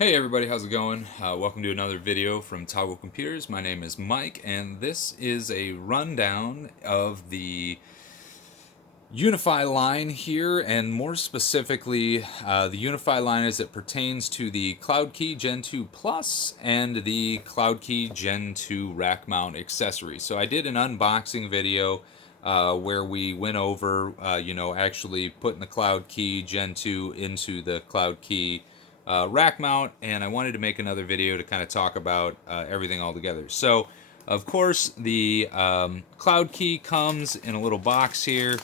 Hey everybody, how's it going? Welcome to another video from Toggle Computers. My name is Mike, and this is a rundown of the Unifi line here, and more specifically, the Unifi line as it pertains to the Cloud Key Gen 2 Plus and the Cloud Key Gen 2 rack mount accessory. So I did an unboxing video where we went over, actually putting the Cloud Key Gen 2 into the Cloud Key rack mount, and I wanted to make another video to kind of talk about everything all together. So, of course, the Cloud Key comes in a little box here.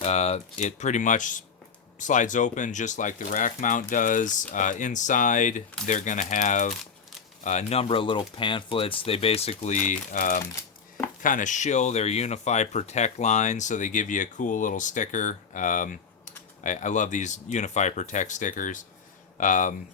It pretty much slides open just like the rack mount does. Inside, they're going to have a number of little pamphlets. They basically kind of shill their Unifi Protect line, so they give you a cool little sticker. I love these Unifi Protect stickers. And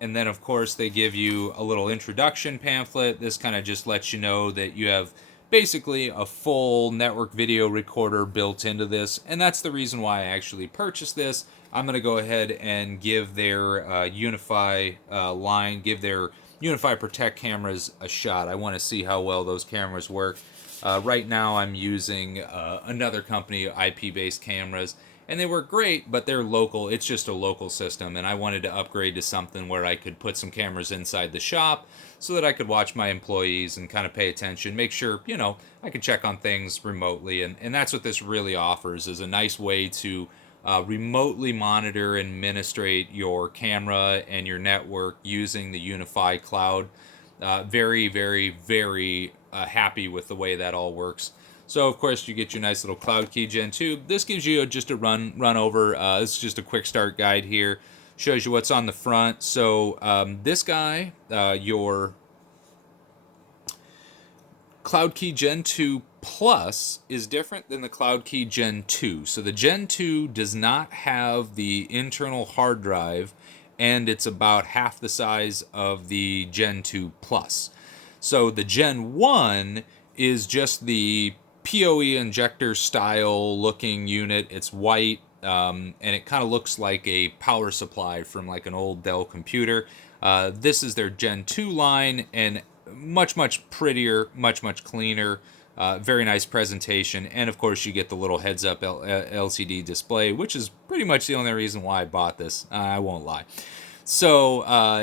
then, of course, they give you a little introduction pamphlet. This kind of just lets you know that you have basically a full network video recorder built into this, and that's the reason why I actually purchased this. I'm going to go ahead and give their Unifi line, give their Unifi Protect cameras a shot. I want to see how well those cameras work. Right now I'm using another company, IP-based cameras, and they work great, but they're local. It's just a local system, and I wanted to upgrade to something where I could put some cameras inside the shop so that I could watch my employees and kind of pay attention, make sure, I could check on things remotely, and that's what this really offers, is a nice way to remotely monitor and administrate your camera and your network using the Unifi Cloud. Very, very, very happy with the way that all works. So, of course, you get your nice little Cloud Key Gen 2. This gives you just a run over. This is just a quick start guide here. Shows you what's on the front. So, this guy, your Cloud Key Gen 2 Plus, is different than the Cloud Key Gen 2. So, the Gen 2 does not have the internal hard drive, and it's about half the size of the Gen 2 Plus. So, the Gen 1 is just the PoE injector style looking unit. It's white, and it kind of looks like a power supply from like an old Dell computer. This is their Gen 2 line, and much prettier, much cleaner. Very nice presentation, and of course you get the little heads up LCD display, which is pretty much the only reason why I bought this. I won't lie. So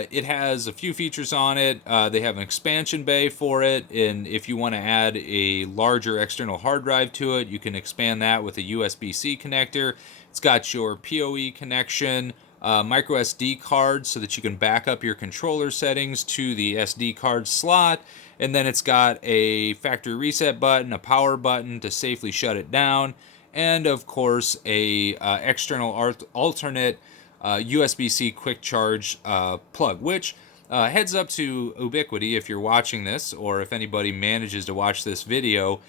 it has a few features on it. They have an expansion bay for it, and if you want to add a larger external hard drive to it, you can expand that with a USB-C connector. It's got your PoE connection, micro SD card so that you can back up your controller settings to the SD card slot, and then it's got a factory reset button, a power button to safely shut it down, and of course a external alternate USB-C quick charge plug, which heads up to Ubiquiti if you're watching this, or if anybody manages to watch this video,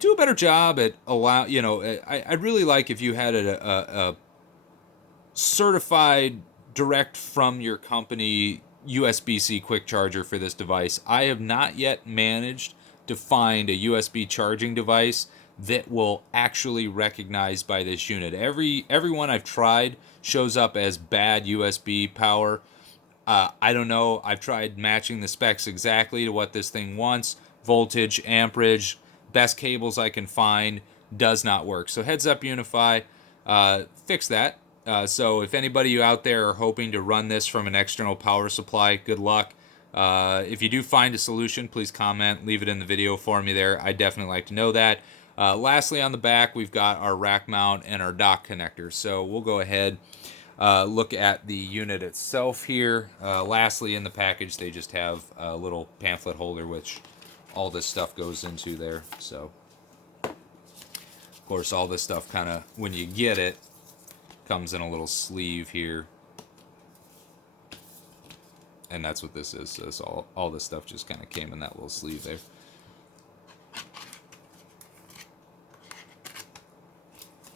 do a better job at I'd really like if you had a certified direct from your company USB-C quick charger for this device. I have not yet managed to find a USB charging device that will actually recognize by this unit. Every one I've tried shows up as bad USB power. I don't know. I've tried matching the specs exactly to what this thing wants. Voltage, amperage, best cables I can find, does not work. So heads up Unifi, fix that. So if anybody out there are hoping to run this from an external power supply, good luck. If you do find a solution, please comment, leave it in the video for me there. I'd definitely like to know that. Lastly, on the back, we've got our rack mount and our dock connector. So we'll go ahead, look at the unit itself here. Lastly, in the package, they just have a little pamphlet holder, which all this stuff goes into there. So, of course, all this stuff kind of, when you get it, comes in a little sleeve here. And that's what this is. So this all this stuff just kind of came in that little sleeve there.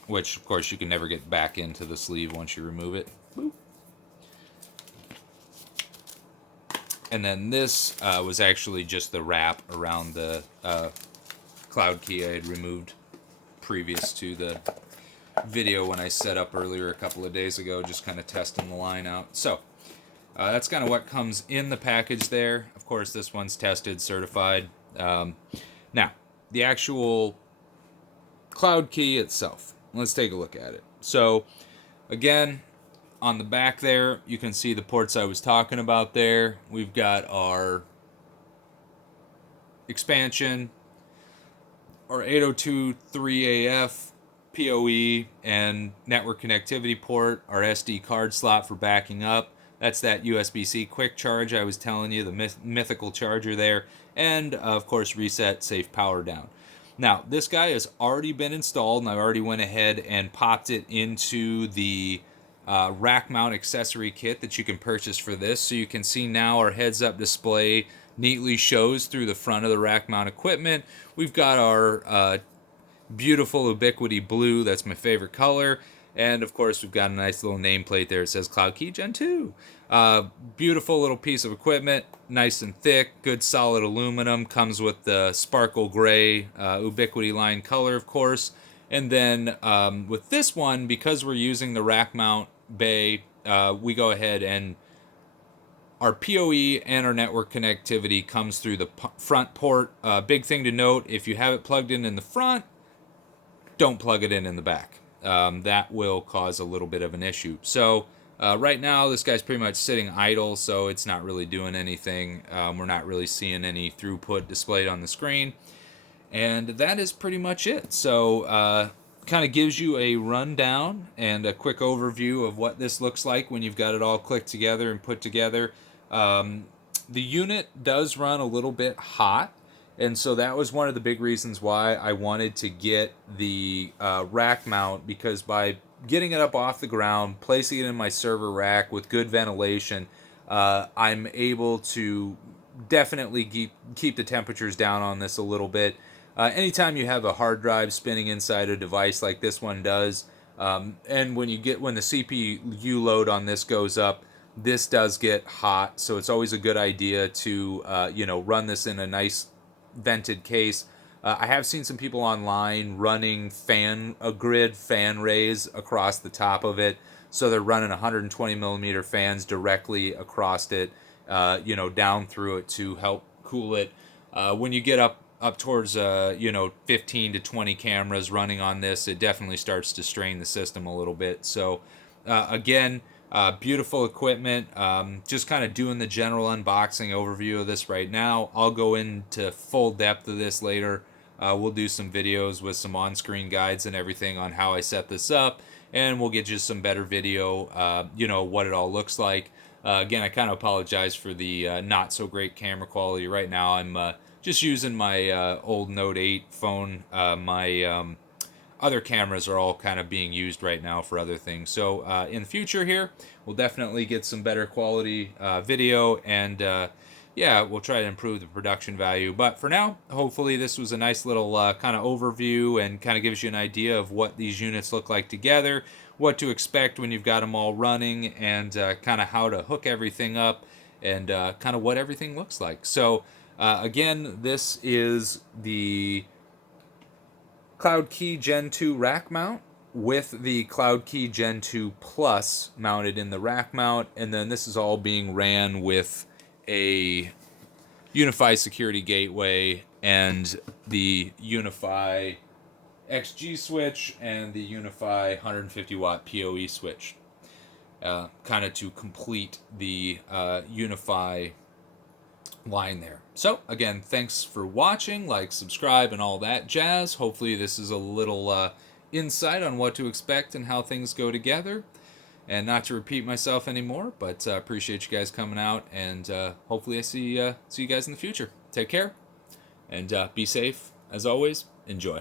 Which, of course, you can never get back into the sleeve once you remove it. Boop. And then this was actually just the wrap around the Cloud Key I had removed previous to the video when I set up earlier a couple of days ago, just kind of testing the line out. So that's kind of what comes in the package there. Of course, this one's tested, certified. Now, the actual cloud key itself. Let's take a look at it. So, again, on the back there, you can see the ports I was talking about there. We've got our expansion, our 802.3AF, PoE, and network connectivity port, our SD card slot for backing up. That's that USB-C quick charge I was telling you, the mythical charger there. And, of course, reset safe power down. Now, this guy has already been installed, and I already went ahead and popped it into the rack mount accessory kit that you can purchase for this. So you can see now our heads-up display neatly shows through the front of the rack mount equipment. We've got our beautiful Ubiquiti blue, that's my favorite color. And of course, we've got a nice little nameplate there. It says Cloud Key Gen 2. Beautiful little piece of equipment, nice and thick, good solid aluminum. Comes with the sparkle gray Ubiquiti line color, of course. And then with this one, because we're using the rack mount bay, we go ahead and our PoE and our network connectivity comes through the front port. Big thing to note, if you have it plugged in the front, don't plug it in the back. That will cause a little bit of an issue. So right now, this guy's pretty much sitting idle, so it's not really doing anything. We're not really seeing any throughput displayed on the screen. And that is pretty much it. So kind of gives you a rundown and a quick overview of what this looks like when you've got it all clicked together and put together. The unit does run a little bit hot. And so that was one of the big reasons why I wanted to get the rack mount, because by getting it up off the ground, placing it in my server rack with good ventilation, I'm able to definitely keep the temperatures down on this a little bit. Anytime you have a hard drive spinning inside a device like this one does, and when the CPU load on this goes up, this does get hot. So it's always a good idea to run this in a nice vented case. I have seen some people online running grid fan rays across the top of it, so they're running 120 millimeter fans directly across it, down through it to help cool it. When you get up towards 15 to 20 cameras running on this, it definitely starts to strain the system a little bit. So again, beautiful equipment. Just kind of doing the general unboxing overview of this right now. I'll go into full depth of this later. We'll do some videos with some on-screen guides and everything on how I set this up, and we'll get you some better video, what it all looks like. Again, I kind of apologize for the not so great camera quality right now. I'm just using my old Note 8 phone. My other cameras are all kind of being used right now for other things. So in the future here, we'll definitely get some better quality video, and we'll try to improve the production value. But for now, hopefully this was a nice little kind of overview and kind of gives you an idea of what these units look like together, what to expect when you've got them all running, and kind of how to hook everything up, and kind of what everything looks like. So again, this is the Cloud Key Gen 2 rack mount with the Cloud Key Gen 2 Plus mounted in the rack mount, and then this is all being ran with a Unifi security gateway and the Unifi XG switch and the Unifi 150 watt PoE switch, kind of to complete the Unifi line there. So again, thanks for watching. Like, subscribe, and all that jazz. Hopefully this is a little insight on what to expect and how things go together. And not to repeat myself anymore, but appreciate you guys coming out, and hopefully I see you guys in the future. Take care, and be safe. As always, enjoy.